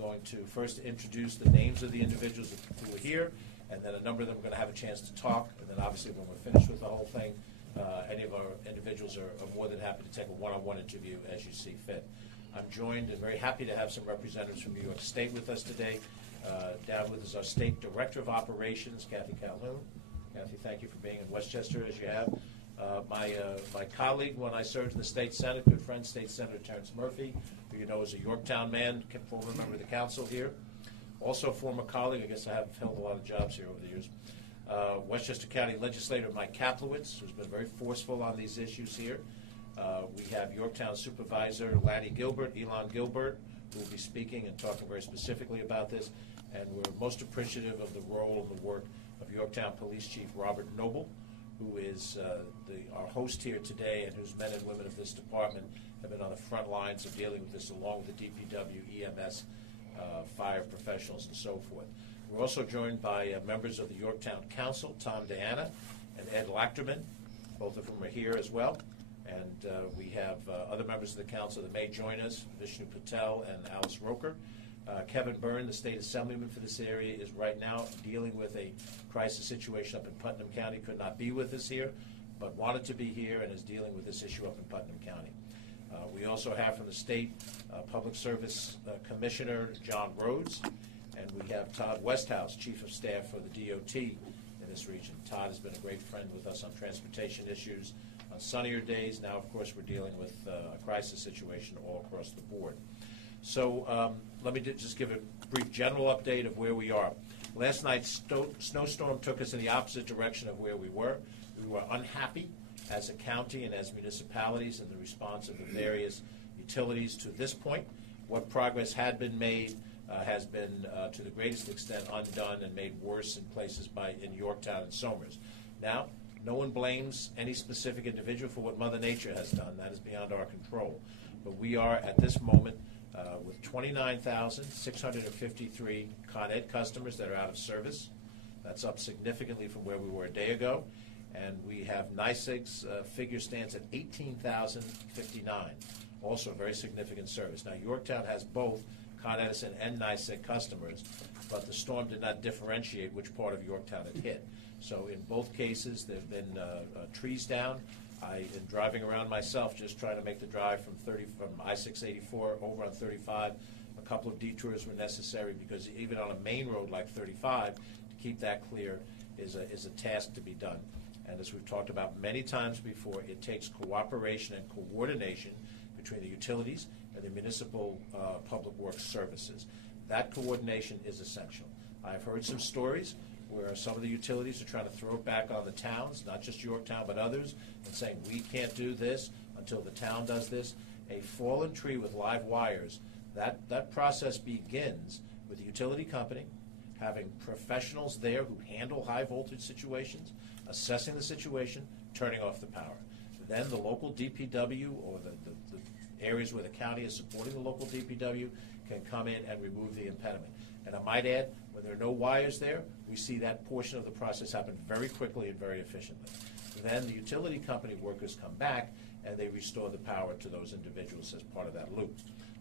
going to first introduce the names of the individuals who are here, and then a number of them are going to have a chance to talk. And then obviously when we're finished with the whole thing, any of our individuals are more than happy to take a one-on-one interview as you see fit. I'm joined and very happy to have some representatives from New York State with us today. Down with us our State Director of Operations, Kathy Calhoun. Kathy, thank you for being in Westchester as you have. My colleague when I served in the State Senate, good friend, State Senator Terrence Murphy, who you know is a Yorktown man, former member of the council here. Also a former colleague, I guess I have held a lot of jobs here over the years. Westchester County Legislator Mike Kaplowitz, who's been very forceful on these issues here. We have Yorktown Supervisor Elon Gilbert, who will be speaking and talking very specifically about this. And we're most appreciative of the role and the work of Yorktown Police Chief Robert Noble, who is our host here today, and whose men and women of this department have been on the front lines of dealing with this, along with the DPW, EMS, fire professionals, and so forth. We're also joined by members of the Yorktown Council, Tom Diana and Ed Lachterman, both of whom are here as well. And we have other members of the council that may join us, Vishnu Patel and Alice Roker. Kevin Byrne, the state assemblyman for this area, is right now dealing with a crisis situation up in Putnam County. Could not be with us here, but wanted to be here and is dealing with this issue up in Putnam County. We also have from the state Public Service Commissioner John Rhodes, and we have Todd Westhouse, Chief of Staff for the DOT in this region. Todd has been a great friend with us on transportation issues on sunnier days. Now, of course, we're dealing with a crisis situation all across the board. So let me just give a brief general update of where we are. Last night's snowstorm took us in the opposite direction of where we were. We were unhappy as a county and as municipalities in the response of the various utilities to this point. What progress had been made has been, to the greatest extent, undone and made worse in places in Yorktown and Somers. Now, no one blames any specific individual for what Mother Nature has done. That is beyond our control. But we are, at this moment, with 29,653 Con Ed customers that are out of service. That's up significantly from where we were a day ago. And we have NYSEG's figure stands at 18,059, also very significant service. Now, Yorktown has both Con Edison and NYSEG customers, but the storm did not differentiate which part of Yorktown it hit. So in both cases, there have been trees down. I am driving around myself, just trying to make the drive from I-684 over on 35. A couple of detours were necessary because even on a main road like 35, to keep that clear is a task to be done. And as we've talked about many times before, it takes cooperation and coordination between the utilities and the municipal public works services. That coordination is essential. I've heard some stories where some of the utilities are trying to throw it back on the towns, not just Yorktown but others, and saying we can't do this until the town does this. A fallen tree with live wires, that process begins with the utility company having professionals there who handle high voltage situations, assessing the situation, turning off the power. Then the local DPW or the areas where the county is supporting the local DPW can come in and remove the impediment. And I might add, when there are no wires there, we see that portion of the process happen very quickly and very efficiently. Then the utility company workers come back and they restore the power to those individuals as part of that loop.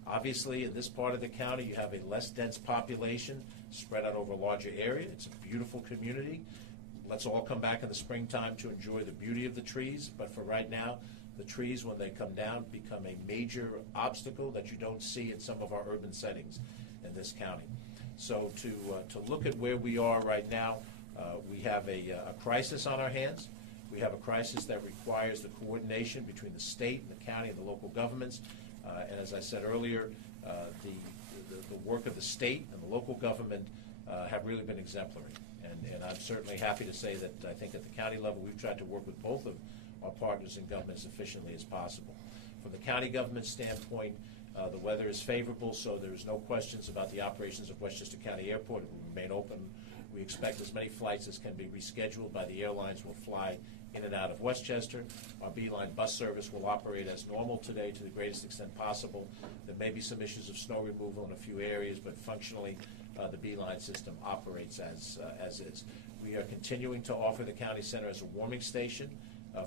Obviously, in this part of the county, you have a less dense population spread out over a larger area. It's a beautiful community. Let's all come back in the springtime to enjoy the beauty of the trees. But for right now, the trees, when they come down, become a major obstacle that you don't see in some of our urban settings in this county. So to look at where we are right now, we have a crisis on our hands. We have a crisis that requires the coordination between the state and the county and the local governments. And as I said earlier, the work of the state and the local government have really been exemplary. And I'm certainly happy to say that I think at the county level we've tried to work with both of our partners in government as efficiently as possible. From the county government standpoint, the weather is favorable, so there's no questions about the operations of Westchester County Airport. It will remain open. We expect as many flights as can be rescheduled by the airlines will fly in and out of Westchester. Our Beeline bus service will operate as normal today to the greatest extent possible. There may be some issues of snow removal in a few areas, but functionally the Beeline system operates as is. We are continuing to offer the county center as a warming station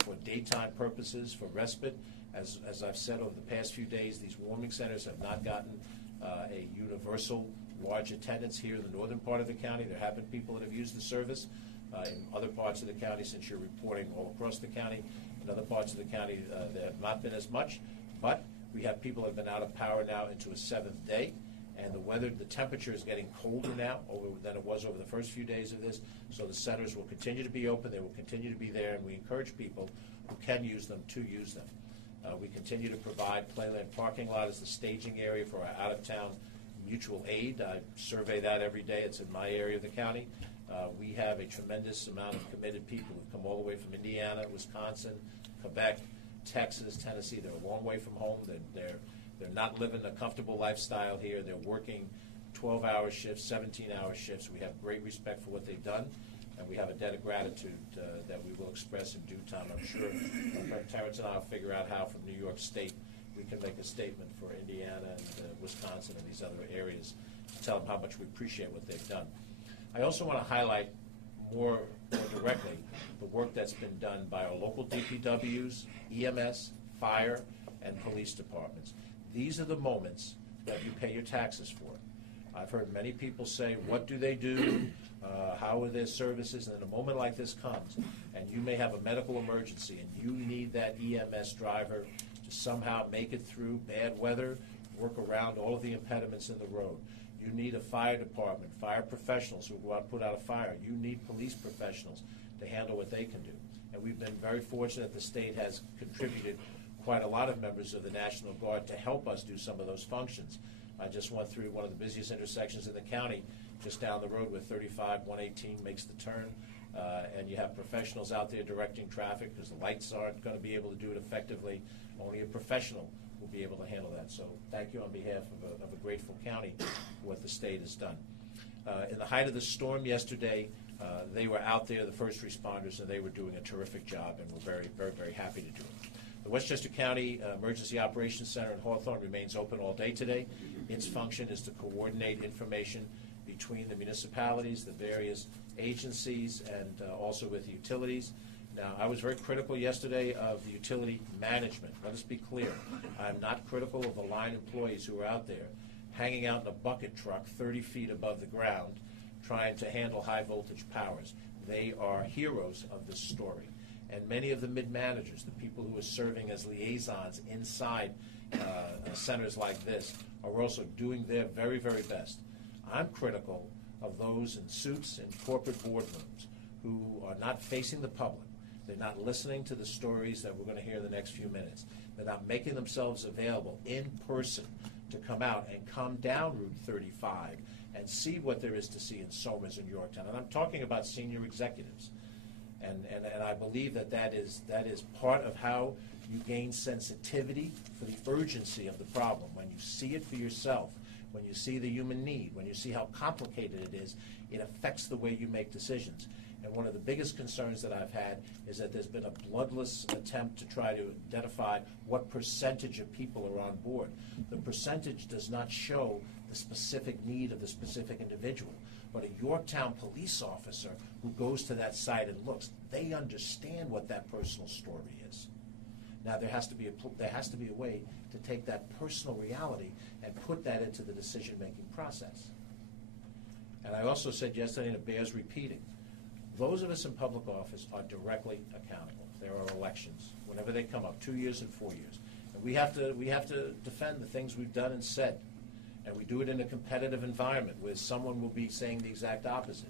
for daytime purposes, for respite. As I've said over the past few days, these warming centers have not gotten a universal large attendance here in the northern part of the county. There have been people that have used the service in other parts of the county, since you're reporting all across the county. In other parts of the county, there have not been as much, but we have people that have been out of power now into a 7th day, and the temperature is getting colder now than it was over the first few days of this, so the centers will continue to be open, they will continue to be there, and we encourage people who can use them to use them. We continue to provide Playland parking lot as the staging area for our out-of-town mutual aid. I survey that every day. It's in my area of the county. We have a tremendous amount of committed people who come all the way from Indiana, Wisconsin, Quebec, Texas, Tennessee. They're a long way from home. They're not living a comfortable lifestyle here. They're working 12-hour shifts, 17-hour shifts. We have great respect for what they've done, and we have a debt of gratitude that we will express in due time. I'm sure Terrence and I will figure out how, from New York State, we can make a statement for Indiana and Wisconsin and these other areas to tell them how much we appreciate what they've done. I also want to highlight more directly the work that's been done by our local DPWs, EMS, fire, and police departments. These are the moments that you pay your taxes for. I've heard many people say, what do they do? How are their services? And then a moment like this comes, and you may have a medical emergency, and you need that EMS driver to somehow make it through bad weather, work around all of the impediments in the road. You need a fire department, fire professionals who go out and put out a fire. You need police professionals to handle what they can do. And we've been very fortunate the state has contributed quite a lot of members of the National Guard to help us do some of those functions. I just went through one of the busiest intersections in the county, just down the road where 35, 118 makes the turn, and you have professionals out there directing traffic because the lights aren't going to be able to do it effectively. Only a professional will be able to handle that. So thank you on behalf of a grateful county for what the state has done. In the height of the storm yesterday, they were out there, the first responders, and they were doing a terrific job, and we're very, very, very happy to do it. The Westchester County Emergency Operations Center in Hawthorne remains open all day today. Its function is to coordinate information between the municipalities, the various agencies, and also with the utilities. Now, I was very critical yesterday of the utility management. Let us be clear. I'm not critical of the line employees who are out there hanging out in a bucket truck 30 feet above the ground trying to handle high voltage powers. They are heroes of this story. And many of the mid-managers, the people who are serving as liaisons inside centers like this, are also doing their very, very best. I'm critical of those in suits in corporate boardrooms who are not facing the public. They're not listening to the stories that we're going to hear in the next few minutes. They're not making themselves available in person to come out and come down Route 35 and see what there is to see in Somers and Yorktown. And I'm talking about senior executives. And I believe that is part of how you gain sensitivity for the urgency of the problem. When you see it for yourself, when you see the human need, when you see how complicated it is, it affects the way you make decisions. And one of the biggest concerns that I've had is that there's been a bloodless attempt to try to identify what percentage of people are on board. The percentage does not show the specific need of the specific individual. But a Yorktown police officer who goes to that site and looks, they understand what that personal story is. Now there has to be a way to take that personal reality and put that into the decision-making process. And I also said yesterday, and it bears repeating, those of us in public office are directly accountable. There are elections whenever they come up, 2 years and 4 years, and we have to defend the things we've done and said. And we do it in a competitive environment where someone will be saying the exact opposite.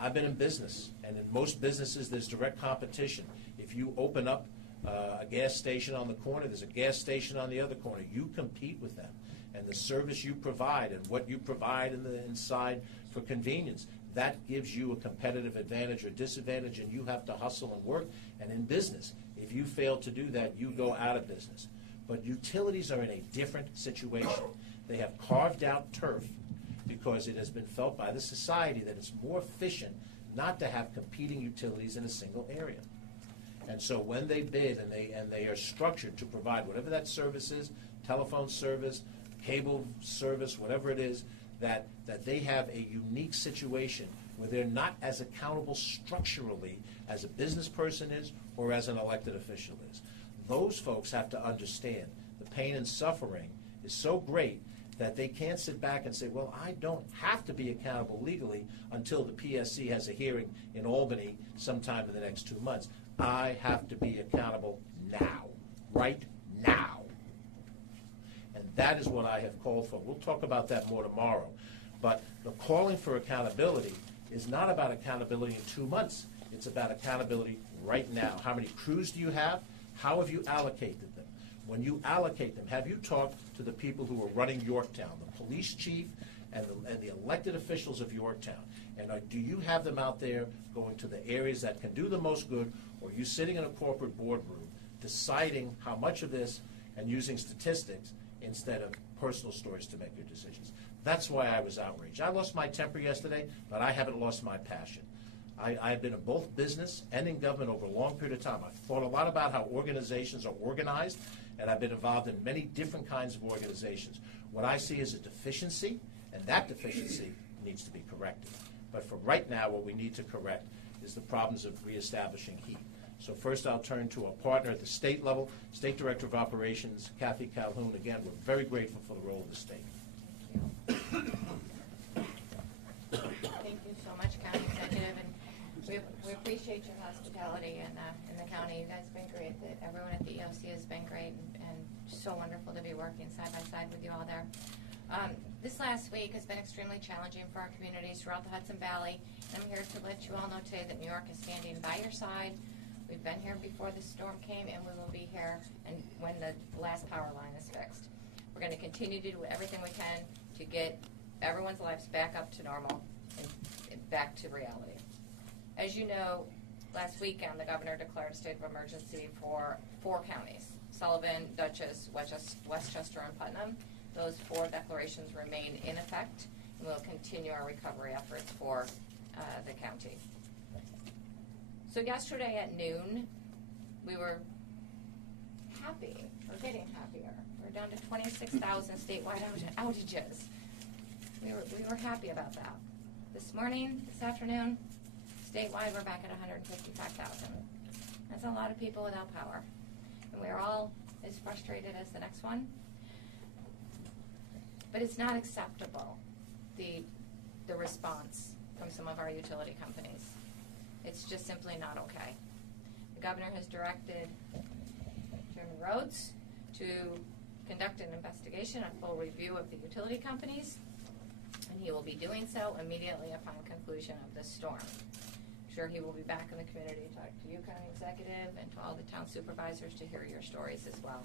I've been in business, and in most businesses there's direct competition. If you open up a gas station on the corner, there's a gas station on the other corner. You compete with them. And the service you provide and what you provide inside for convenience, that gives you a competitive advantage or disadvantage, and you have to hustle and work. And in business, if you fail to do that, you go out of business. But utilities are in a different situation. They have carved out turf because it has been felt by the society that it's more efficient not to have competing utilities in a single area. And so when they bid and they are structured to provide whatever that service is, telephone service, cable service, whatever it is, that they have a unique situation where they're not as accountable structurally as a business person is or as an elected official is. Those folks have to understand the pain and suffering is so great that they can't sit back and say, well, I don't have to be accountable legally until the PSC has a hearing in Albany sometime in the next 2 months. I have to be accountable now, right now. And that is what I have called for. We'll talk about that more tomorrow. But the calling for accountability is not about accountability in 2 months. It's about accountability right now. How many crews do you have? How have you allocated them? When you allocate them, have you talked to the people who are running Yorktown, the police chief and the elected officials of Yorktown? And do you have them out there going to the areas that can do the most good, or are you sitting in a corporate boardroom deciding how much of this and using statistics instead of personal stories to make your decisions? That's why I was outraged. I lost my temper yesterday, but I haven't lost my passion. I've been in both business and in government over a long period of time. I've thought a lot about how organizations are organized, and I've been involved in many different kinds of organizations. What I see is a deficiency, and that deficiency needs to be corrected. But for right now, what we need to correct is the problems of reestablishing heat. So first I'll turn to a partner at the state level, State Director of Operations, Kathy Calhoun. Again, we're very grateful for the role of the state. Thank you so much, County Executive, and we appreciate your hospitality in the county. You guys have been great. Everyone at the EOC has been great, and so wonderful to be working side by side with you all there. This last week has been extremely challenging for our communities throughout the Hudson Valley. And I'm here to let you all know today that New York is standing by your side. We've been here before the storm came, and we will be here and when the last power line is fixed. We're going to continue to do everything we can to get everyone's lives back up to normal and back to reality. As you know, last weekend the governor declared a state of emergency for 4 counties: Sullivan, Dutchess, Westchester, and Putnam. Those 4 declarations remain in effect, and we'll continue our recovery efforts for the county. So yesterday at noon, we were happy. We're getting happier. We're down to 26,000 statewide outages. We were happy about that. This morning, this afternoon, statewide, we're back at 155,000. That's a lot of people without power. And we're all as frustrated as the next one. But it's not acceptable, the response from some of our utility companies. It's just simply not okay. The governor has directed Chairman Rhodes to conduct an investigation, a full review of the utility companies, and he will be doing so immediately upon conclusion of this storm. I'm sure he will be back in the community to talk to you, County Executive, and to all the town supervisors to hear your stories as well.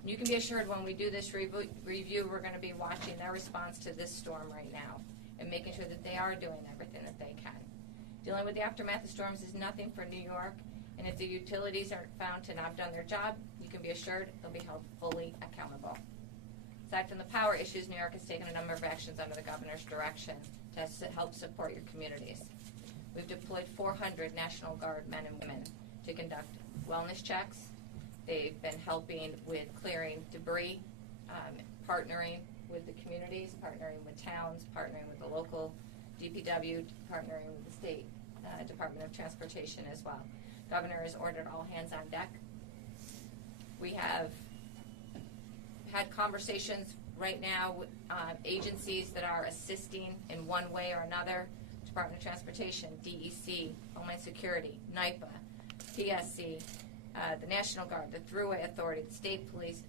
And you can be assured when we do this review, we're going to be watching their response to this storm right now and making sure that they are doing everything that they can. Dealing with the aftermath of storms is nothing for New York, and if the utilities are found to not have done their job, you can be assured they'll be held fully accountable. Aside from the power issues, New York has taken a number of actions under the governor's direction to help support your communities. We've deployed 400 National Guard men and women to conduct wellness checks. They've been helping with clearing debris, partnering with the communities, partnering with towns, partnering with the local DPW, partnering with the state Department of Transportation as well. Governor has ordered all hands on deck. We have had conversations right now with agencies that are assisting in one way or another: Department of Transportation, DEC, Homeland Security, NYPA, PSC, the National Guard, the Thruway Authority, the State Police,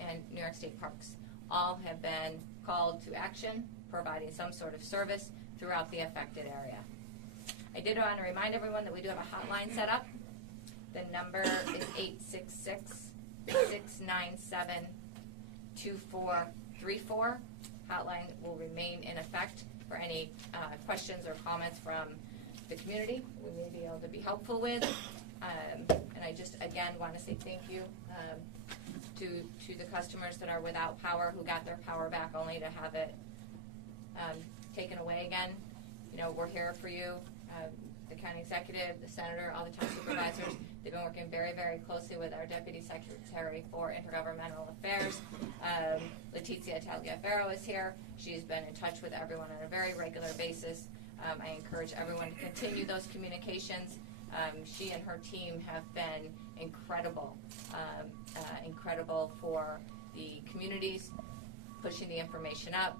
and New York State Parks. All have been called to action, providing some sort of service throughout the affected area. I did want to remind everyone that we do have a hotline set up. The number is 866-697-2434. Hotline will remain in effect for any questions or comments from the community we may be able to be helpful with. And I just, again, want to say thank you to the customers that are without power, who got their power back only to have it taken away again. You know, we're here for you. The county executive, the senator, all the town supervisors, they've been working very, very closely with our deputy secretary for intergovernmental affairs. Letizia Tagliaferro is here. She's been in touch with everyone on a very regular basis. I encourage everyone to continue those communications. She and her team have been incredible for the communities pushing the information up,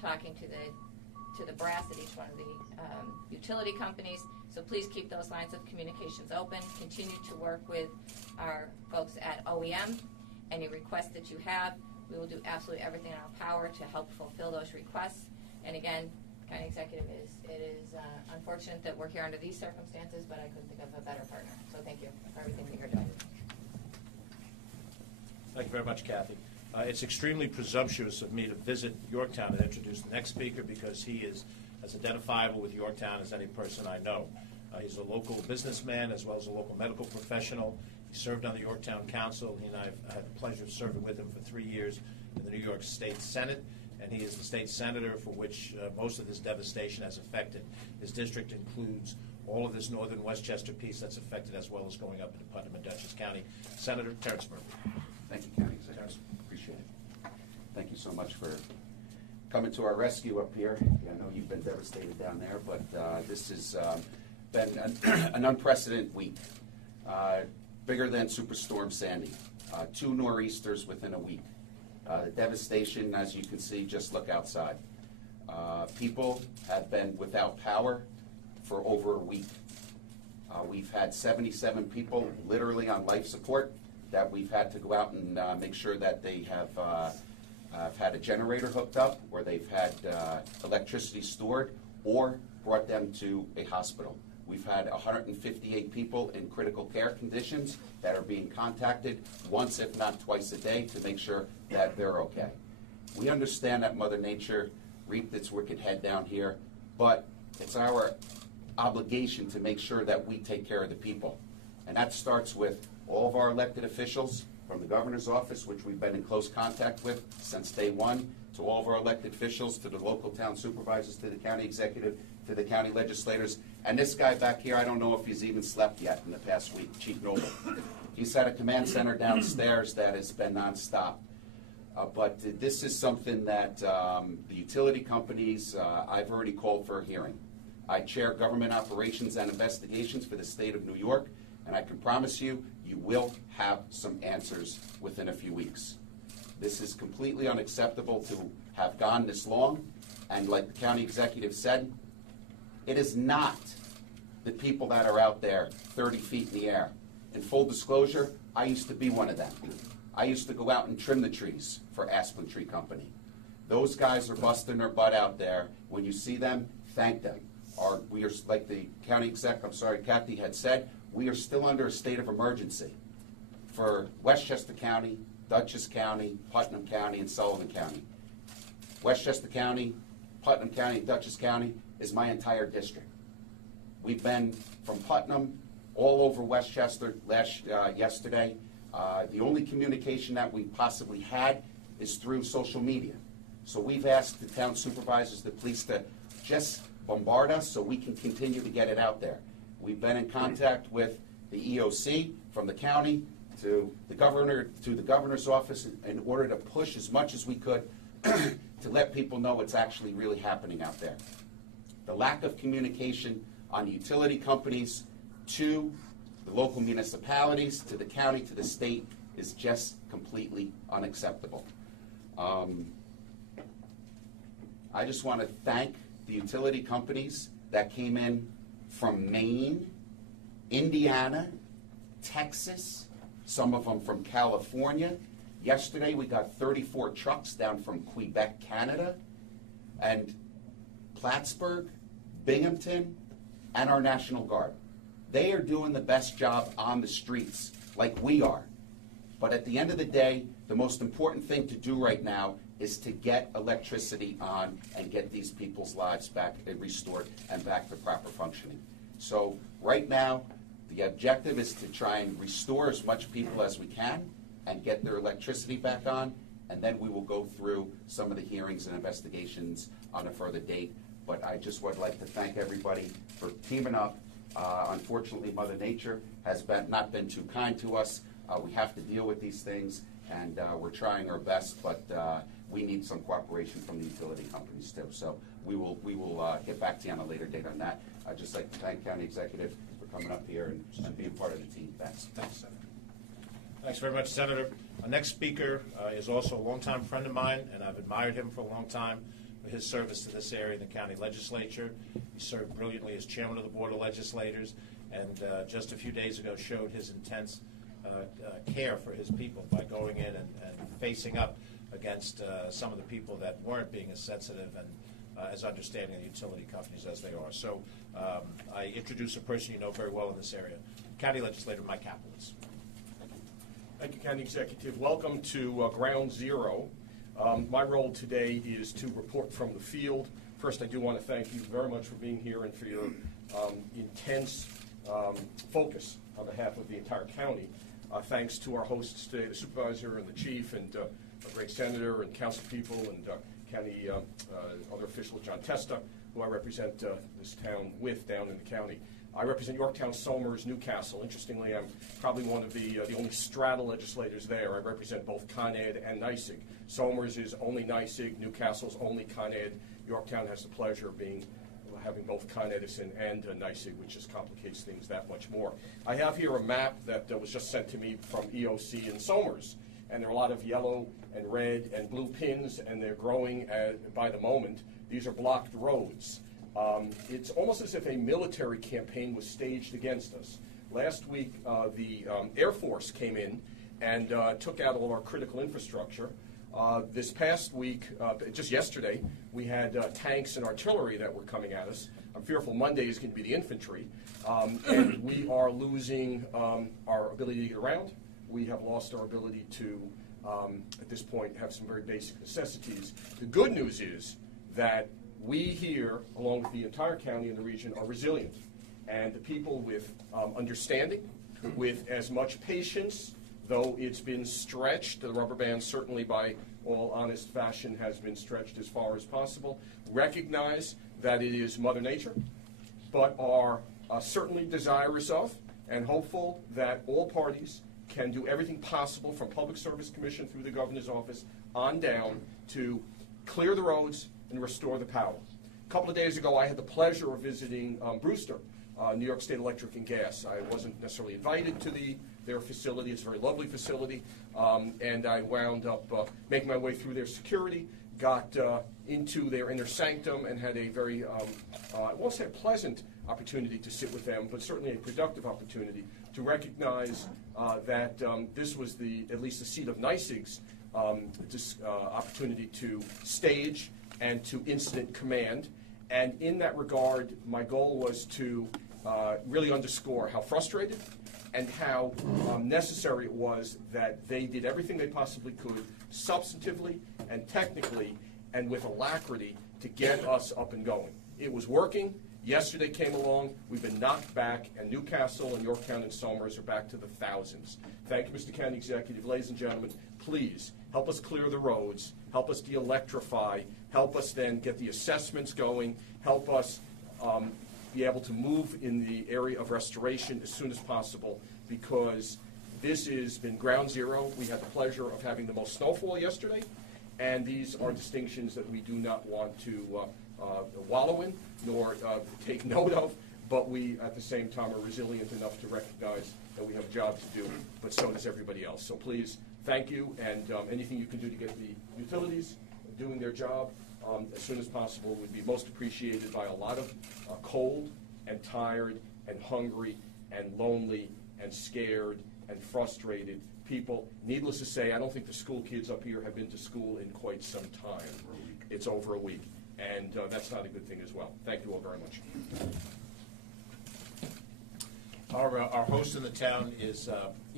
talking to the brass at each one of the utility companies. So please keep those lines of communications open. Continue to work with our folks at OEM. Any requests that you have, we will do absolutely everything in our power to help fulfill those requests. And again, County Executive, it is unfortunate that we're here under these circumstances, but I couldn't think of a better partner. So thank you for everything that you're doing. Thank you very much, Kathy. It's extremely presumptuous of me to visit Yorktown and introduce the next speaker because he is as identifiable with Yorktown as any person I know. He's a local businessman as well as a local medical professional. He served on the Yorktown Council. He and I have had the pleasure of serving with him for 3 years in the New York State Senate, and he is the state senator for which most of this devastation has affected. His district includes all of this northern Westchester piece that's affected, as well as going up into Putnam and Dutchess County. Senator Terrence Murphy. Thank you, County Executive. Appreciate it. Thank you so much for coming to our rescue up here. I know you've been devastated down there, but this has been an unprecedented week. Bigger than Superstorm Sandy. 2 nor'easters within a week. The devastation, as you can see, just look outside. People have been without power for over a week. We've had 77 people literally on life support that we've had to go out and make sure that they have had a generator hooked up, or they've had electricity stored, or brought them to a hospital. We've had 158 people in critical care conditions that are being contacted once, if not twice a day, to make sure that they're okay. We understand that Mother Nature reaped its wicked head down here, but it's our obligation to make sure that we take care of the people. And that starts with all of our elected officials, from the governor's office, which we've been in close contact with since day one, to all of our elected officials, to the local town supervisors, to the county executive, to the county legislators. And this guy back here, I don't know if he's even slept yet in the past week, Chief Noble. He's had a command center downstairs that has been nonstop. But this is something that the utility companies, I've already called for a hearing. I chair government operations and investigations for the state of New York, and I can promise you, you will have some answers within a few weeks. This is completely unacceptable to have gone this long, and like the county executive said, it is not the people that are out there 30 feet in the air. In full disclosure, I used to be one of them. I used to go out and trim the trees for Aspen Tree Company. Those guys are busting their butt out there. When you see them, thank them. We are, like the county exec, Kathy had said, we are still under a state of emergency for Westchester County, Dutchess County, Putnam County, and Sullivan County. Westchester County, Putnam County, and Dutchess County is my entire district. We've been from Putnam all over Westchester yesterday. The only communication that we possibly had is through social media. So we've asked the town supervisors, the police, to just bombard us so we can continue to get it out there. We've been in contact with the EOC from the county to the governor, to the governor's office, in order to push as much as we could to let people know what's actually really happening out there. The lack of communication on the utility companies to the local municipalities, to the county, to the state, is just completely unacceptable. I just want to thank the utility companies that came in from Maine, Indiana, Texas, some of them from California. Yesterday we got 34 trucks down from Quebec, Canada, and Plattsburgh, Binghamton, and our National Guard. They are doing the best job on the streets, like we are. But at the end of the day, the most important thing to do right now is to get electricity on and get these people's lives back restored and back to proper functioning. So right now, the objective is to try and restore as much people as we can and get their electricity back on, and then we will go through some of the hearings and investigations on a further date. But I just would like to thank everybody for teaming up. Unfortunately, Mother Nature has not been too kind to us. We have to deal with these things, and we're trying our best, but we need some cooperation from the utility companies too. So we will get back to you on a later date on that. I'd just like to thank County Executive for coming up here and being part of the team. Thanks. Thanks, Senator. Thanks very much, Senator. Our next speaker is also a longtime friend of mine, and I've admired him for a long time for his service to this area in the county legislature. He served brilliantly as chairman of the Board of Legislators, and just a few days ago showed his intense care for his people by going in and facing up against some of the people that weren't being as sensitive and as understanding of utility companies as they are. So I introduce a person you know very well in this area, County Legislator Mike Kaplowitz. Thank you, County Executive. Welcome to Ground Zero. My role today is to report from the field. First, I do want to thank you very much for being here and for your intense focus on behalf of the entire county. Thanks to our hosts today, the supervisor and the chief, and a great senator and council people and county other official John Testa, who I represent this town with down in the county. I represent Yorktown, Somers, Newcastle. Interestingly, I'm probably one of the only straddle legislators there. I represent both Con Ed and NYSEG. Somers is only NYSEG. Newcastle's only Con Ed. Yorktown has the pleasure of having both Con Edison and NYSEG, which just complicates things that much more. I have here a map that was just sent to me from EOC in Somers, and there are a lot of yellow and red and blue pins, and they're growing by the moment. These are blocked roads. It's almost as if a military campaign was staged against us. Last week, the Air Force came in and took out all our critical infrastructure. This past week, just yesterday, we had tanks and artillery that were coming at us. I'm fearful Monday is going to be the infantry. And we are losing our ability to get around. We have lost our ability to, at this point, have some very basic necessities. The good news is that we here, along with the entire county and the region, are resilient. And the people with understanding, with as much patience, though it's been stretched, the rubber band certainly by all honest fashion has been stretched as far as possible, recognize that it is Mother Nature, but are certainly desirous of and hopeful that all parties can do everything possible from Public Service Commission through the Governor's office on down to clear the roads and restore the power. A couple of days ago, I had the pleasure of visiting Brewster, New York State Electric and Gas. I wasn't necessarily invited to their facility. It's a very lovely facility, and I wound up making my way through their security, got into their inner sanctum, and had a very, I won't say a pleasant opportunity to sit with them, but certainly a productive opportunity to recognize that this was at least the seat of NYSEG's opportunity to stage and to incident command. And in that regard, my goal was to really underscore how frustrated and how necessary it was that they did everything they possibly could, substantively and technically and with alacrity, to get us up and going. It was working. Yesterday came along. We've been knocked back, and Newcastle and Yorktown and Somers are back to the thousands. Thank you, Mr. County Executive. Ladies and gentlemen, please help us clear the roads, help us de-electrify, help us then get the assessments going, help us be able to move in the area of restoration as soon as possible, because this has been ground zero. We had the pleasure of having the most snowfall yesterday, and these are distinctions that we do not want to wallow in nor take note of, but we at the same time are resilient enough to recognize that we have a job to do, but so does everybody else. So please, thank you, and anything you can do to get the utilities doing their job as soon as possible would be most appreciated by a lot of cold and tired and hungry and lonely and scared and frustrated people. Needless to say, I don't think the school kids up here have been to school in quite some time. It's over a week, and that's not a good thing as well. Thank you all very much. Our host in the town is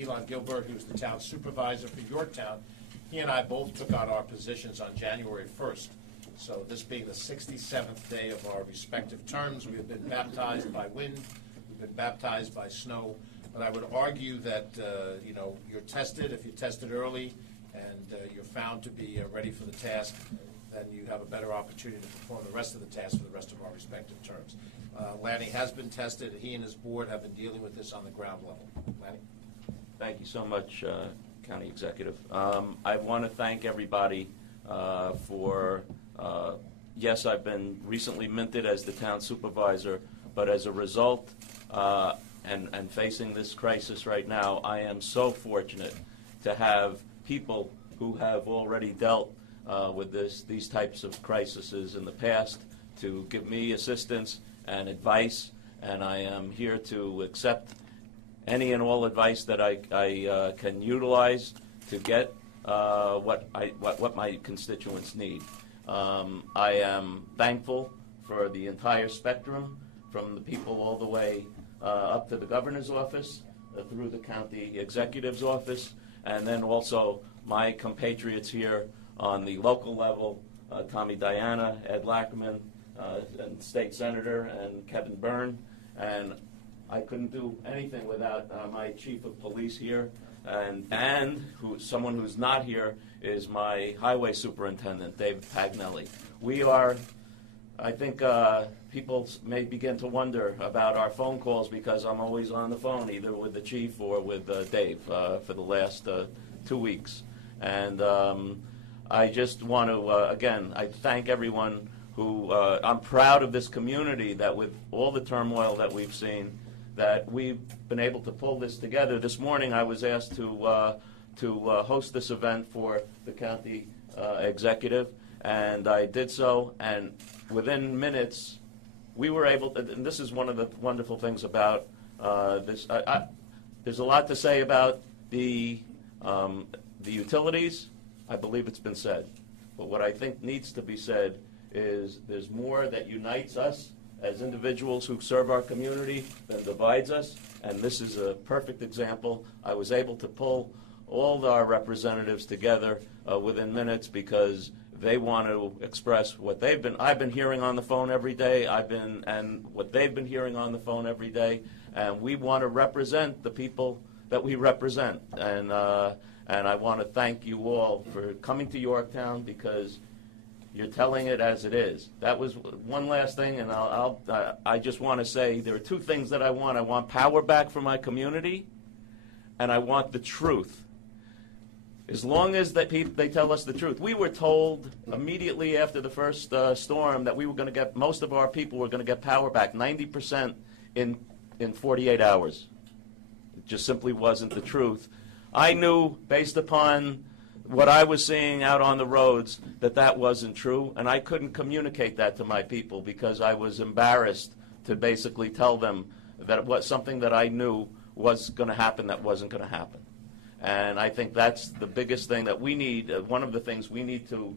Elon Gilbert, who's the town supervisor for Yorktown. He and I both took on our positions on January 1st. So this being the 67th day of our respective terms, we have been baptized by wind, we've been baptized by snow. But I would argue that you're tested. If you're tested early and you're found to be ready for the task, then you have a better opportunity to perform the rest of the task for the rest of our respective terms. Lanny has been tested. He and his board have been dealing with this on the ground level. Lanny? Thank you so much, County Executive. I want to thank everybody for, yes, I've been recently minted as the town supervisor, but as a result, and facing this crisis right now, I am so fortunate to have people who have already dealt with these types of crises in the past to give me assistance and advice, and I am here to accept any and all advice that I can utilize to get what my constituents need. I am thankful for the entire spectrum, from the people all the way up to the governor's office, through the county executive's office, and then also my compatriots here on the local level, Tommy Diana, Ed Latimer, and State Senator, and Kevin Byrne. And I couldn't do anything without my chief of police here, and someone who's not here is my highway superintendent, David Pagnelli. We are, I think people may begin to wonder about our phone calls because I'm always on the phone, either with the chief or with Dave for the last 2 weeks. And I just want to, again, I thank everyone who, I'm proud of this community that with all the turmoil that we've seen, that we've been able to pull this together. This morning I was asked to host this event for the county executive, and I did so, and within minutes we were able to, and this is one of the wonderful things about this. There's a lot to say about the utilities. I believe it's been said. But what I think needs to be said is there's more that unites us as individuals who serve our community than divides us, and this is a perfect example. I was able to pull all our representatives together within minutes because they want to express what I've been hearing on the phone every day, and what they've been hearing on the phone every day, and we want to represent the people that we represent. And I want to thank you all for coming to Yorktown because you're telling it as it is. That was one last thing, and I just want to say there are two things that I want. I want power back for my community, and I want the truth. As long as they tell us the truth. We were told immediately after the first storm that we were going to get, most of our people were going to get power back, 90% in 48 hours. It just simply wasn't the truth. I knew, based upon what I was seeing out on the roads, that wasn't true, and I couldn't communicate that to my people because I was embarrassed to basically tell them that it was something that I knew was going to happen that wasn't going to happen. And I think that's the biggest thing that we need. One of the things we need to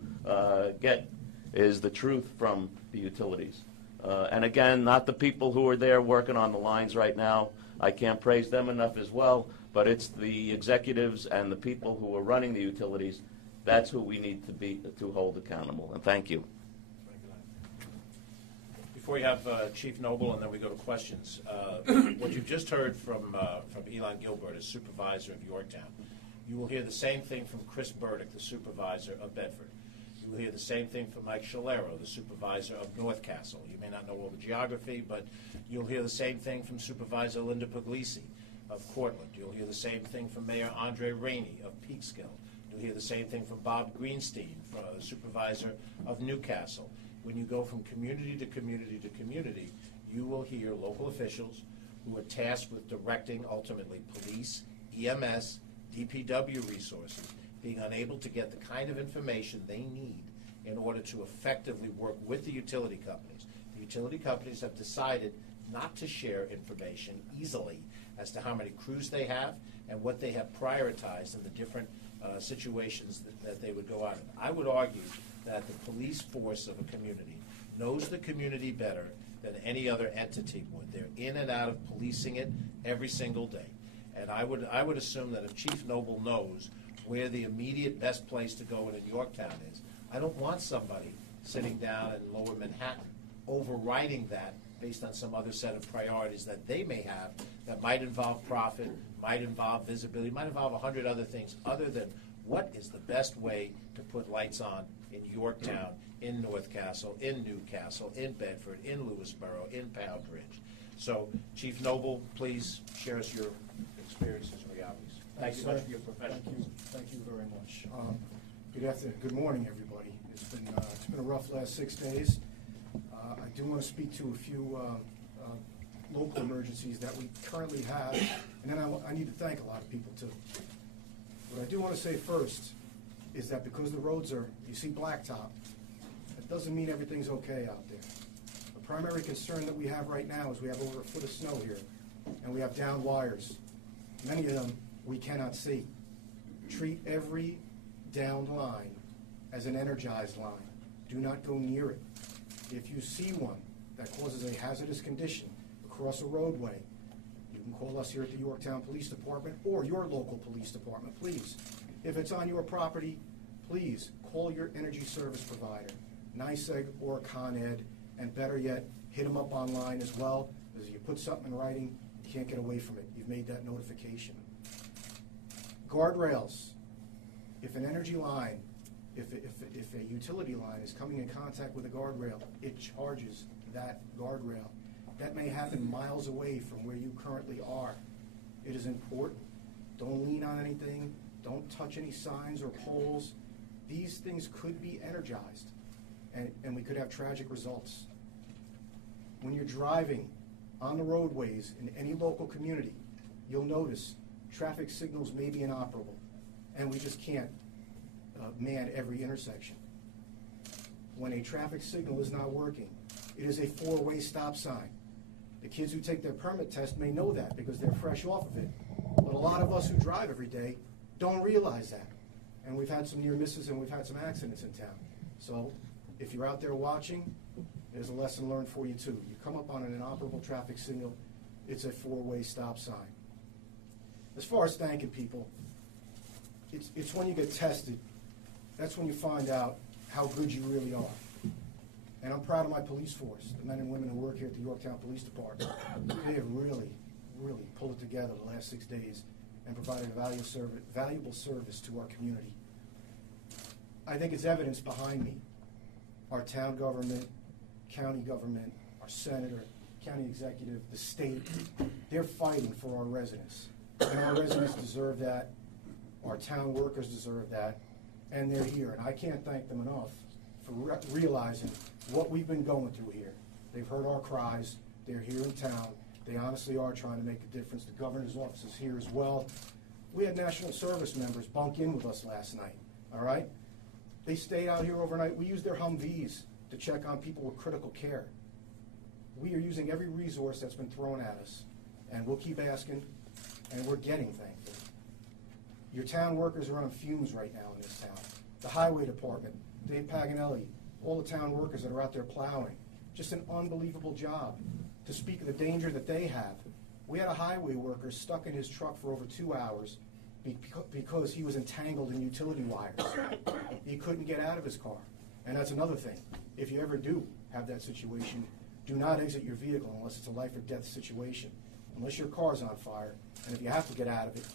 get is the truth from the utilities. And again, not the people who are there working on the lines right now. I can't praise them enough as well. But it's the executives and the people who are running the utilities. That's who we need to hold accountable. And thank you. Before you have Chief Noble, and then we go to questions, what you've just heard from Elon Gilbert, as supervisor of Yorktown, you will hear the same thing from Chris Burdick, the supervisor of Bedford. You will hear the same thing from Mike Shalero, the supervisor of North Castle. You may not know all the geography, but you'll hear the same thing from Supervisor Linda Puglisi of Cortland. You'll hear the same thing from Mayor Andre Rainey of Peekskill. You'll hear the same thing from Bob Greenstein, the supervisor of Newcastle. When you go from community to community to community, you will hear local officials who are tasked with directing, ultimately, police, EMS, DPW resources, being unable to get the kind of information they need in order to effectively work with the utility companies. The utility companies have decided not to share information easily as to how many crews they have and what they have prioritized in the different situations that they would go out in. I would argue that the police force of a community knows the community better than any other entity would. They're in and out of policing it every single day. And I would assume that if Chief Noble knows where the immediate best place to go in Yorktown is, I don't want somebody sitting down in Lower Manhattan overriding that based on some other set of priorities that they may have that might involve profit, might involve visibility, might involve 100 other things other than what is the best way to put lights on in Yorktown, in North Castle, in Newcastle, in Bedford, in Lewisboro, in Pound Ridge. So, Chief Noble, please share us your experiences and realities. Thank you much for your professionalism. Thank you very much. Good afternoon. Good morning, everybody. It's been a rough last 6 days. I do want to speak to a few local emergencies that we currently have, and then I need to thank a lot of people too. What I do want to say first is that because the roads are, you see blacktop, that doesn't mean everything's okay out there. The primary concern that we have right now is we have over a foot of snow here, and we have downed wires. Many of them we cannot see. Treat every downed line as an energized line. Do not go near it. If you see one that causes a hazardous condition across a roadway, you can call us here at the Yorktown Police Department or your local police department, please. If it's on your property, please call your energy service provider, NYSEG or Con Ed, and better yet, hit them up online as well, because if you put something in writing, you can't get away from it. You've made that notification. Guardrails. If an energy line, if a utility line is coming in contact with a guardrail, it charges that guardrail. That may happen miles away from where you currently are. It is important. Don't lean on anything. Don't touch any signs or poles. These things could be energized, and we could have tragic results. When you're driving on the roadways in any local community, you'll notice traffic signals may be inoperable, and we just can't man every intersection. When a traffic signal is not working, it is a four-way stop sign. The kids who take their permit test may know that because they're fresh off of it. But a lot of us who drive every day don't realize that. And we've had some near misses and we've had some accidents in town. So if you're out there watching, there's a lesson learned for you too. You come up on an inoperable traffic signal, it's a four-way stop sign. As far as thanking people, it's when you get tested, that's when you find out how good you really are. And I'm proud of my police force, the men and women who work here at the Yorktown Police Department. They have really, really pulled it together the last 6 days and provided a valuable service to our community. I think it's evidence behind me. Our town government, county government, our senator, county executive, the state, they're fighting for our residents. And our residents deserve that. Our town workers deserve that. And they're here. And I can't thank them enough for realizing what we've been going through here. They've heard our cries. They're here in town. They honestly are trying to make a difference. The governor's office is here as well. We had national service members bunk in with us last night, all right? They stayed out here overnight. We used their Humvees to check on people with critical care. We are using every resource that's been thrown at us, and we'll keep asking, and we're getting thankful. Your town workers are on fumes right now in this town. The highway department, Dave Paganelli, all the town workers that are out there plowing. Just an unbelievable job. To speak of the danger that they have, we had a highway worker stuck in his truck for over 2 hours because he was entangled in utility wires. He couldn't get out of his car. And that's another thing. If you ever do have that situation, do not exit your vehicle unless it's a life or death situation, unless your car's on fire. And if you have to get out of it,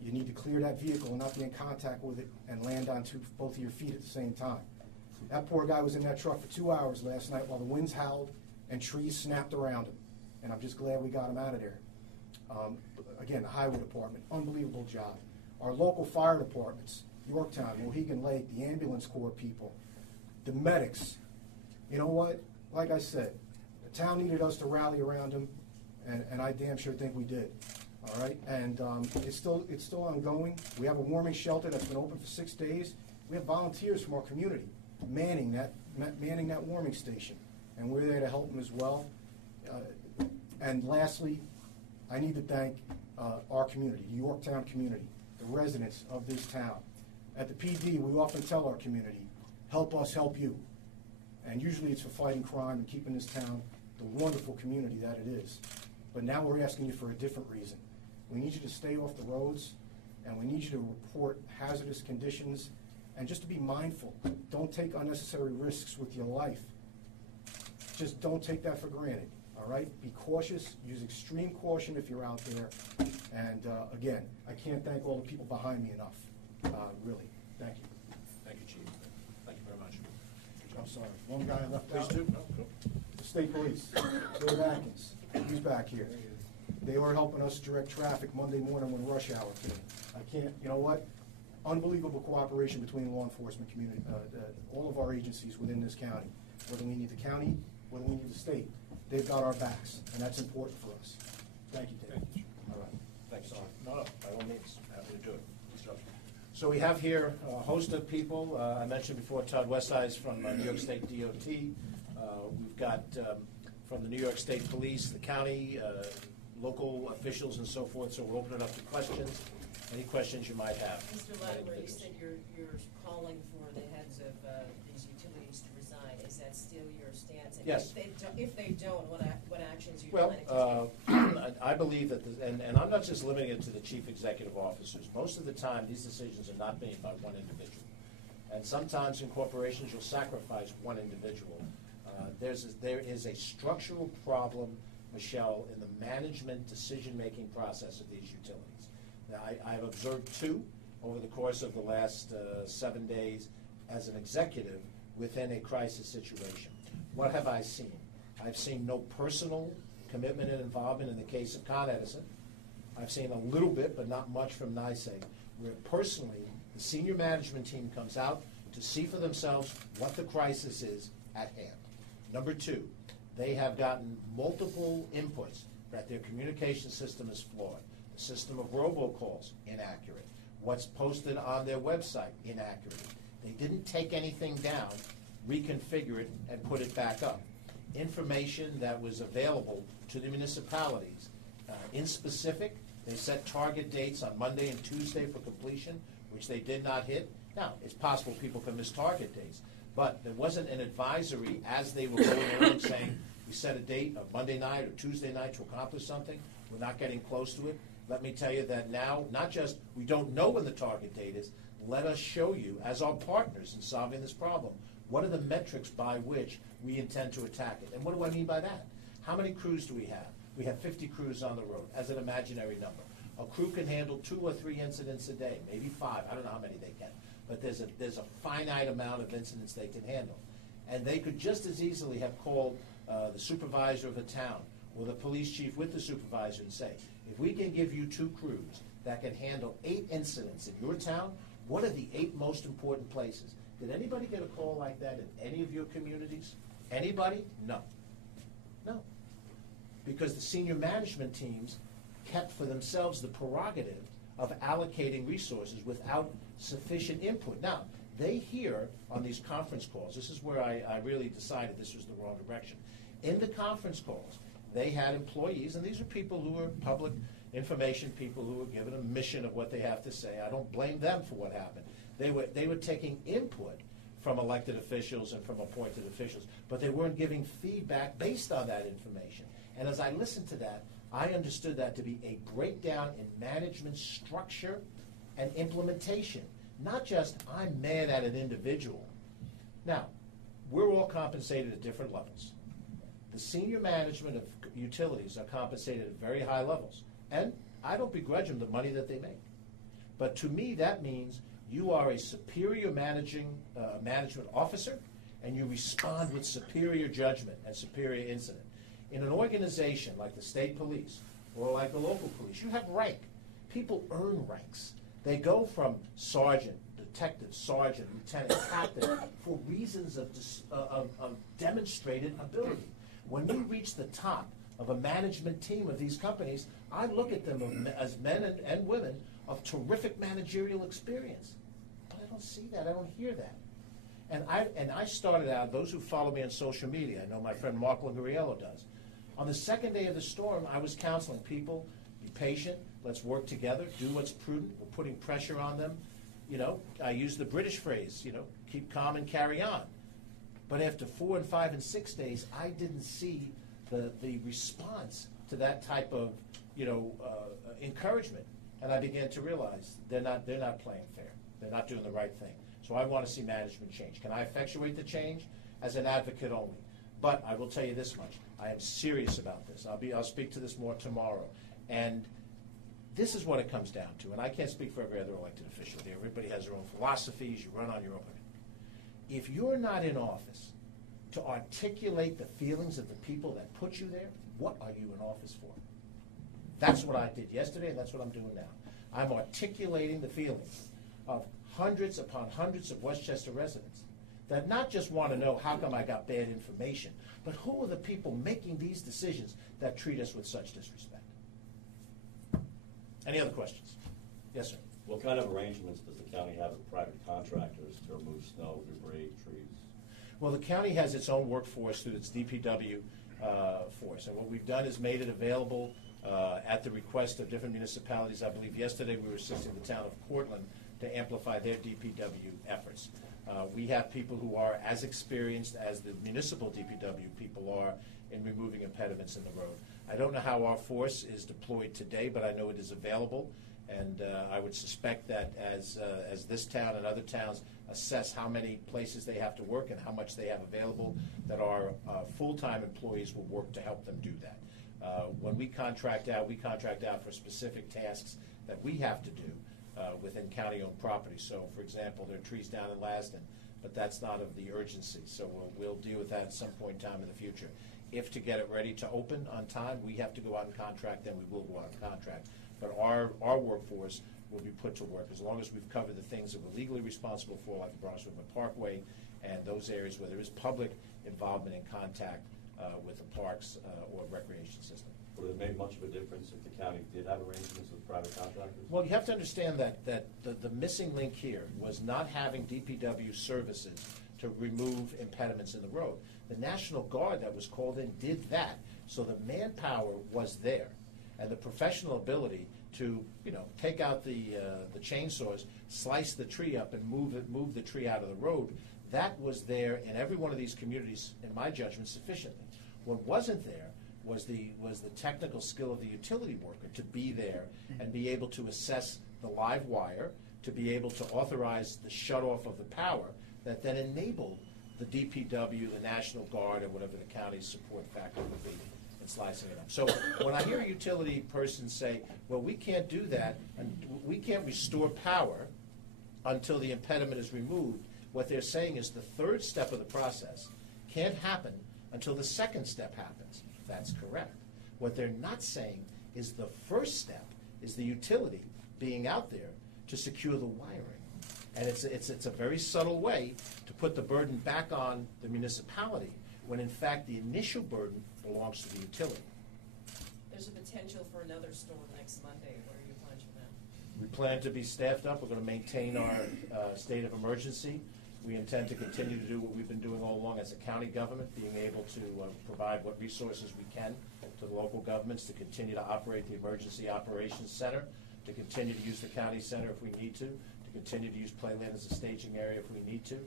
you need to clear that vehicle and not be in contact with it and land on both of your feet at the same time. That poor guy was in that truck for 2 hours last night while the winds howled and trees snapped around him. And I'm just glad we got him out of there. Again, the highway department, unbelievable job. Our local fire departments, Yorktown, Mohegan Lake, the ambulance corps people, the medics. You know what? Like I said, the town needed us to rally around them, and I damn sure think we did. All right, and it's still ongoing. We have a warming shelter that's been open for 6 days. We have volunteers from our community manning that warming station, and we're there to help them as well. And lastly, I need to thank our community, the Yorktown community, the residents of this town. At the PD, we often tell our community, help us help you. And usually it's for fighting crime and keeping this town the wonderful community that it is. But now we're asking you for a different reason. We need you to stay off the roads, and we need you to report hazardous conditions, and just to be mindful. Don't take unnecessary risks with your life. Just don't take that for granted, all right? Be cautious. Use extreme caution if you're out there. And again, I can't thank all the people behind me enough, really. Thank you. Thank you, Chief. Thank you very much. I'm sorry. One guy left Please out. do. No, go. The state police, Dave Atkins. He's back here. They were helping us direct traffic Monday morning when rush hour came. I can't, you know what? Unbelievable cooperation between law enforcement community, all of our agencies within this county. Whether we need the county, whether we need the state, they've got our backs, and that's important for us. Thank you, Dave. Thank you. All right. Thanks, Chief. No, by all means, happy to do it. So we have here a host of people. I mentioned before Todd Westsize from New York State DOT. We've got from the New York State Police, the county, local officials and so forth. So we're opening up to questions. Any questions you might have. Mr. Latimer, you said you're calling for the heads of these utilities to resign. Is that still your stance? And Yes. If they don't, what actions are you Well, planning to take? I believe that, and I'm not just limiting it to the chief executive officers. Most of the time, these decisions are not made by one individual. And sometimes in corporations, you'll sacrifice one individual. There is a structural problem, Michelle, in the management decision-making process of these utilities. Now, I've observed two over the course of the last 7 days as an executive within a crisis situation. What have I seen? I've seen no personal commitment and involvement in the case of Con Edison. I've seen a little bit, but not much from NYSEG, where personally the senior management team comes out to see for themselves what the crisis is at hand. Number two, they have gotten multiple inputs that their communication system is flawed. The system of robocalls, inaccurate. What's posted on their website, inaccurate. They didn't take anything down, reconfigure it, and put it back up. Information that was available to the municipalities. In specific, they set target dates on Monday and Tuesday for completion, which they did not hit. Now, it's possible people can miss target dates, but there wasn't an advisory as they were going along saying, we set a date of Monday night or Tuesday night to accomplish something. We're not getting close to it. Let me tell you that now, not just we don't know when the target date is, let us show you, as our partners in solving this problem, what are the metrics by which we intend to attack it. And what do I mean by that? How many crews do we have? We have 50 crews on the road, as an imaginary number. A crew can handle 2 or 3 incidents a day, maybe 5. I don't know how many they can. But there's a finite amount of incidents they can handle. And they could just as easily have called the supervisor of the town or the police chief with the supervisor and say, if we can give you 2 crews that can handle 8 incidents in your town, what are the 8 most important places? Did anybody get a call like that in any of your communities? Anybody? No. No. Because the senior management teams kept for themselves the prerogative of allocating resources without sufficient input. Now, they hear on these conference calls, this is where I really decided this was the wrong direction. In the conference calls, they had employees, and these are people who are public information people who were given a mission of what they have to say. I don't blame them for what happened. They were taking input from elected officials and from appointed officials, but they weren't giving feedback based on that information. And as I listened to that, I understood that to be a breakdown in management structure and implementation. Not just, I'm mad at an individual. Now, we're all compensated at different levels. The senior management of utilities are compensated at very high levels. And I don't begrudge them the money that they make. But to me, that means you are a superior management officer, and you respond with superior judgment and superior incident. In an organization like the state police or like the local police, you have rank. People earn ranks. They go from sergeant, detective, sergeant, lieutenant, captain for reasons of demonstrated ability. When you reach the top of a management team of these companies, I look at them as men and women of terrific managerial experience. But I don't see that. I don't hear that. And I started out, those who follow me on social media, I know my friend Mark Lagariello does. On the second day of the storm, I was counseling people, be patient, let's work together, do what's prudent, we're putting pressure on them. You know, I use the British phrase, keep calm and carry on. But after 4 and 5 and 6 days, I didn't see the response to that type of, encouragement. And I began to realize they're not playing fair. They're not doing the right thing. So I want to see management change. Can I effectuate the change? As an advocate only. But I will tell you this much. I am serious about this. I'll speak to this more tomorrow. And this is what it comes down to. And I can't speak for every other elected official here. Everybody has their own philosophies. You run on your own. If you're not in office to articulate the feelings of the people that put you there, what are you in office for? That's what I did yesterday, and that's what I'm doing now. I'm articulating the feelings of hundreds upon hundreds of Westchester residents that not just want to know how come I got bad information, but who are the people making these decisions that treat us with such disrespect? Any other questions? Yes, sir. What kind of arrangements does the county have with private contractors to remove snow, debris, trees? Well, the county has its own workforce through its DPW force, and what we've done is made it available at the request of different municipalities. I believe yesterday we were assisting the town of Portland to amplify their DPW efforts. We have people who are as experienced as the municipal DPW people are in removing impediments in the road. I don't know how our force is deployed today, but I know it is available, and I would suspect that as this town and other towns assess how many places they have to work and how much they have available, that our full-time employees will work to help them do that. When we contract out for specific tasks that we have to do within county-owned property. So, for example, there are trees down in Lasden, but that's not of the urgency, so we'll deal with that at some point in time in the future. If to get it ready to open on time, we have to go out and contract, then we will go out and contract. But our workforce will be put to work as long as we've covered the things that we're legally responsible for, like the Bronx River Parkway and those areas where there is public involvement in contact with the parks or recreation system. Would it make much of a difference if the county did have arrangements with private contractors? Well, you have to understand that the missing link here was not having DPW services to remove impediments in the road. The National Guard that was called in did that, so the manpower was there, and the professional ability to, take out the chainsaws, slice the tree up, and move the tree out of the road. That was there in every one of these communities, in my judgment, sufficiently. What wasn't there was the technical skill of the utility worker to be there and be able to assess the live wire, to be able to authorize the shut-off of the power that then enabled the DPW, the National Guard, or whatever the county's support factor would be in slicing it up. So when I hear a utility person say, well, we can't do that, and we can't restore power until the impediment is removed, what they're saying is the third step of the process can't happen until the second step happens. That's correct. What they're not saying is the first step is the utility being out there to secure the wiring. And it's a very subtle way to put the burden back on the municipality when in fact the initial burden belongs to the utility. There's a potential for another storm next Monday. What are your plans for that? We plan to be staffed up. We're going to maintain our state of emergency. We intend to continue to do what we've been doing all along as a county government, being able to provide what resources we can to the local governments to continue to operate the Emergency Operations Center, to continue to use the county center if we need to continue to use Playland as a staging area if we need to,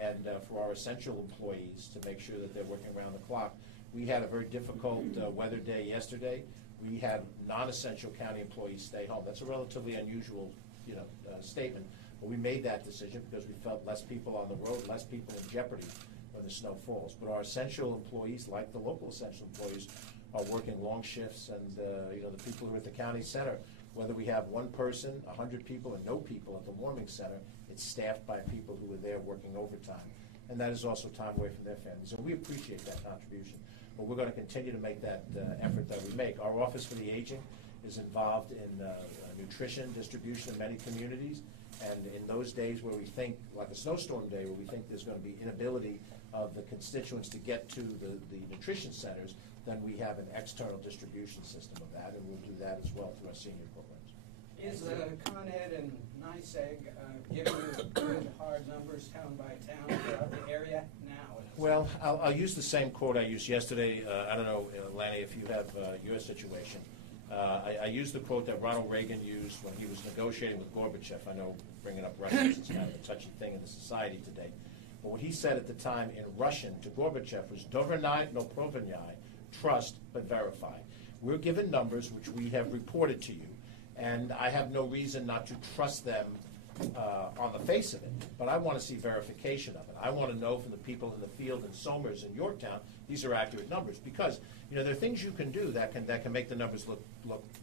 and for our essential employees to make sure that they're working around the clock. We had a very difficult weather day yesterday. We had non-essential county employees stay home. That's a relatively unusual statement. But we made that decision because we felt less people on the road, less people in jeopardy when the snow falls. But our essential employees, like the local essential employees, are working long shifts, and the people who are at the county center, whether we have one person, 100 people, or no people at the warming center, it's staffed by people who are there working overtime. And that is also time away from their families. And we appreciate that contribution. But we're going to continue to make that effort that we make. Our Office for the Aging is involved in nutrition distribution in many communities. And in those days where we think, like a snowstorm day, where we think there's going to be inability of the constituents to get to the nutrition centers, then we have an external distribution system of that, and we'll do that as well through our senior programs. Is Con Ed and NYSEG giving you good hard numbers town by town throughout the area now? Well, I'll use the same quote I used yesterday. I don't know, Lanny, if you have your situation. I used the quote that Ronald Reagan used when he was negotiating with Gorbachev. I know bringing up Russians is kind of a touchy thing in the society today. But what he said at the time in Russian to Gorbachev was, "Dovernyai no provenyai," trust but verify. We're given numbers which we have reported to you, and I have no reason not to trust them on the face of it, but I want to see verification of it. I want to know from the people in the field in Somers and Yorktown, these are accurate numbers, because there are things you can do that can make the numbers look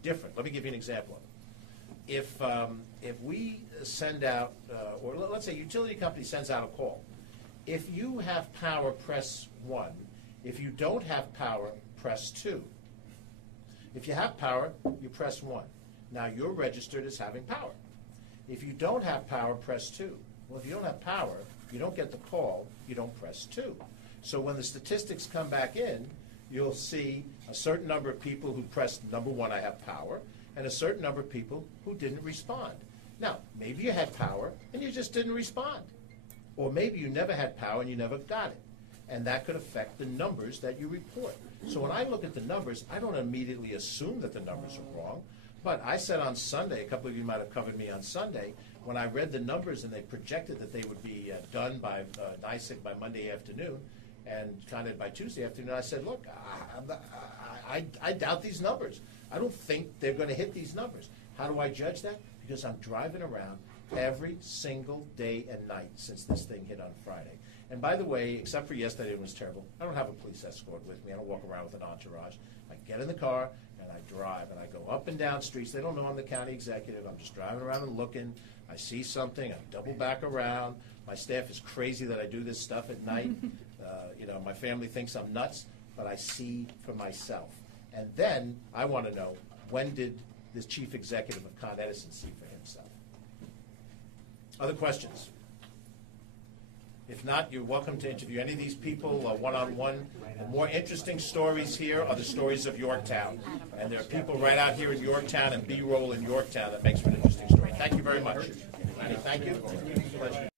different. Let me give you an example of it. If we send out, or let's say a utility company sends out a call, if you have power, press 1. If you don't have power, press 2. If you have power, you press 1. Now you're registered as having power. If you don't have power, press 2. Well, if you don't have power, you don't get the call, you don't press 2. So when the statistics come back in, you'll see a certain number of people who pressed number 1, I have power, and a certain number of people who didn't respond. Now, maybe you had power and you just didn't respond. Or maybe you never had power and you never got it. And that could affect the numbers that you report. So when I look at the numbers, I don't immediately assume that the numbers are wrong. But I said on Sunday, a couple of you might have covered me on Sunday, when I read the numbers and they projected that they would be done by NICEC by Monday afternoon and Con Ed by Tuesday afternoon, I said, look, I doubt these numbers. I don't think they're going to hit these numbers. How do I judge that? Because I'm driving around every single day and night since this thing hit on Friday. And by the way, except for yesterday, it was terrible. I don't have a police escort with me. I don't walk around with an entourage. I get in the car and I drive and I go up and down streets. They don't know I'm the county executive. I'm just driving around and looking. I see something. I double back around. My staff is crazy that I do this stuff at night. My family thinks I'm nuts, but I see for myself. And then I want to know, when did the chief executive of Con Edison see for himself? Other questions? If not, you're welcome to interview any of these people one-on-one. The more interesting stories here are the stories of Yorktown. And there are people right out here in Yorktown and B-roll in Yorktown that makes for an interesting story. Thank you very much. Thank you. Pleasure.